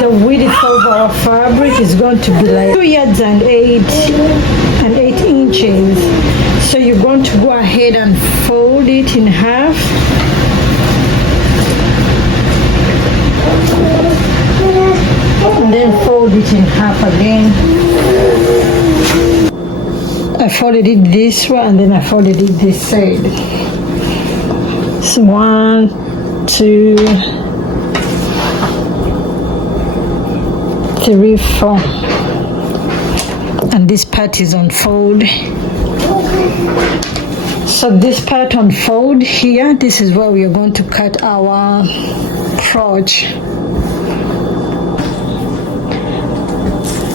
the width of our fabric is going to be like 2 yards and 8 inches. So you're going to go ahead and fold it in half. And then fold it in half again. I folded it this way and then I folded it this side. So 1, 2, 3, 4. And this part is on fold. So this part on fold here, this is where we are going to cut our crotch.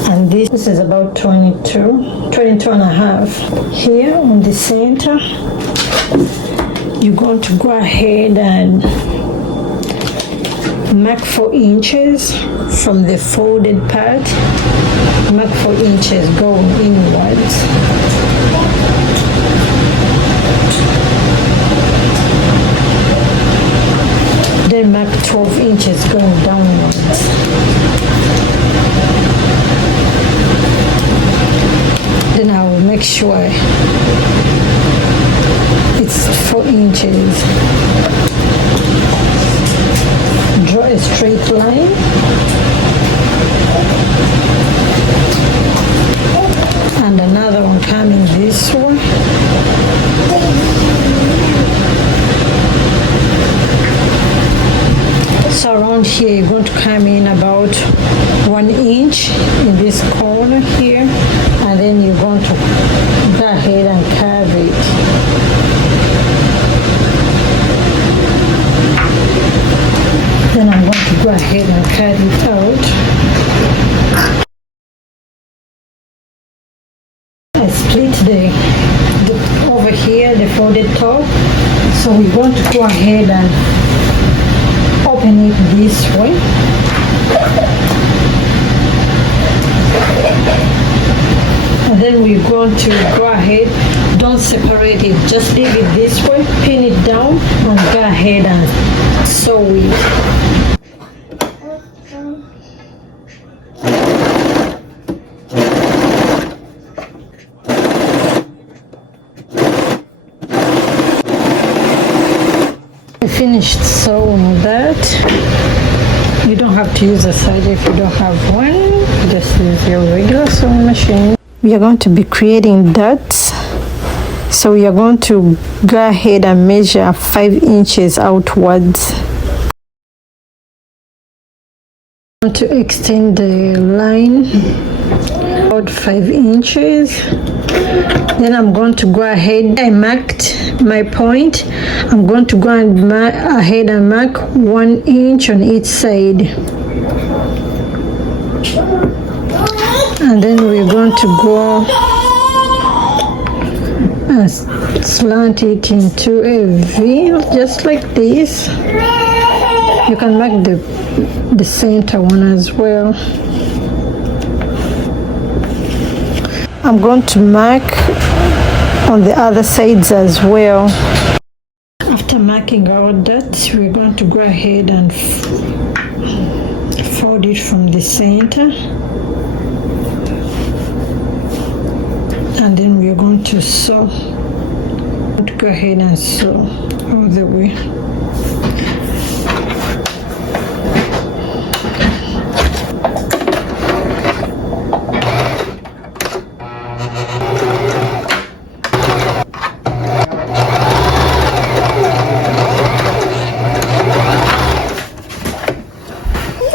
And this is about 22 and a half. Here on the center, you're going to go ahead and mark 4 inches from the folded part. Mark 4 inches going inwards. Then mark 12 inches going downwards. Then I will make sure it's 4 inches. Draw a straight line. And another one coming this way. So around here you're going to come in about 1 inch in this corner here, and then you're going to go ahead and curve it. Then I'm going to go ahead and cut it out. I split the over here, the folded top. So we're going to go ahead and open it this way. And then we're going to go ahead, don't separate it, just leave it this way, pin it down, and go ahead and sew it. I finished sewing that. You don't have to use a side if you don't have one. Just use your regular sewing machine. We are going to be creating dots. So we are going to go ahead and measure 5 inches outwards. I want to extend the line about 5 inches. Then I'm going to go ahead. I marked my point. I'm going to go and ahead and mark 1 inch on each side. And then we're going to go and slant it into a V, just like this. You can mark the center one as well. I'm going to mark on the other sides as well. After marking our dots, we're going to go ahead and fold it from the center. And then we're going to sew. Go ahead and sew all the way.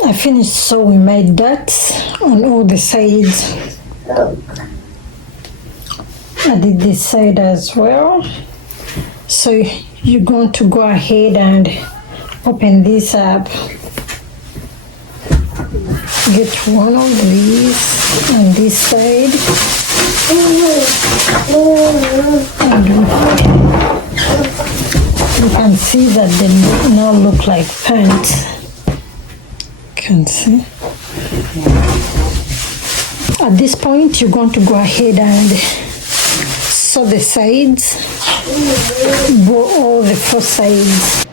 I finished sewing my dots on all the sides. I did this side as well. So you're going to go ahead and open this up. Get one of these on this side. And you can see that they now look like pants. Can see. At this point, you're going to go ahead and sew the sides, all the 4 sides.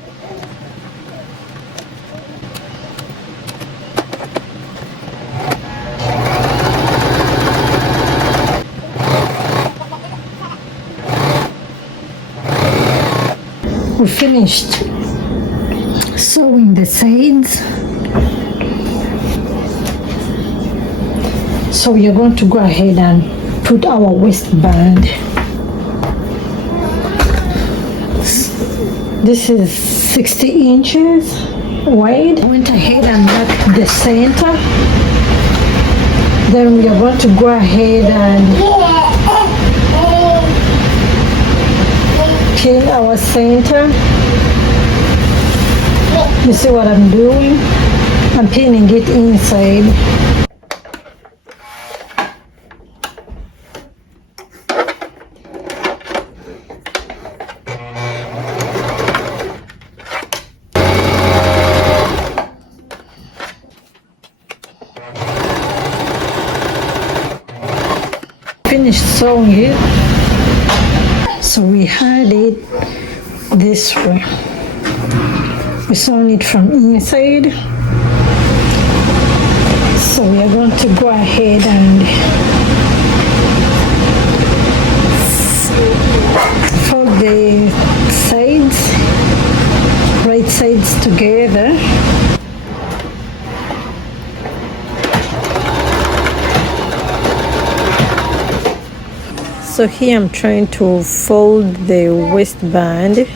We finished sewing the sides, so we are going to go ahead and put our waistband. This is 60 inches wide. I went ahead and marked the center. Then we are going to go ahead and pin our center. You see what I'm doing? I'm pinning it inside. Finished sewing it, so we had it this way. We sewn it from inside, so we are going to go ahead and fold the sides, right sides together. So here I'm trying to fold the waistband.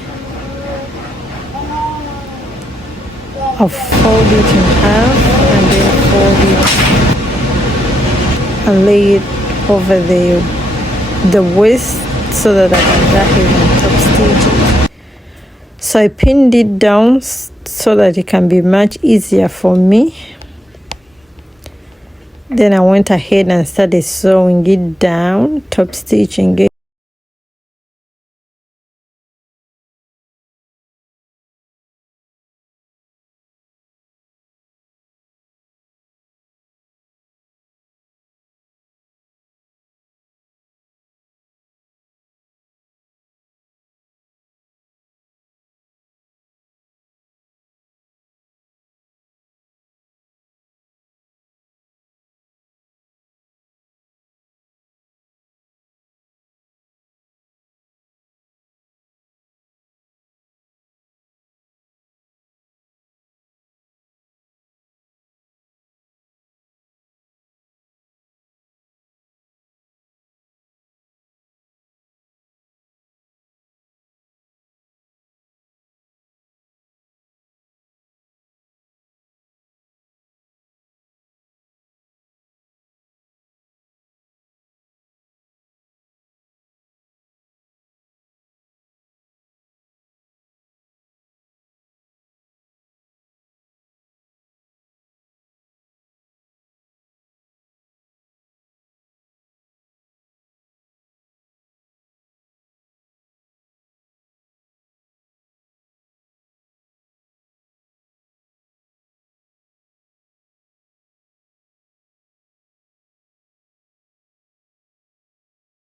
I'll fold it in half and then fold it and lay it over the waist so that I can wrap it and top stitch it. So I pinned it down so that it can be much easier for me. Then I went ahead and started sewing it down, top stitching it.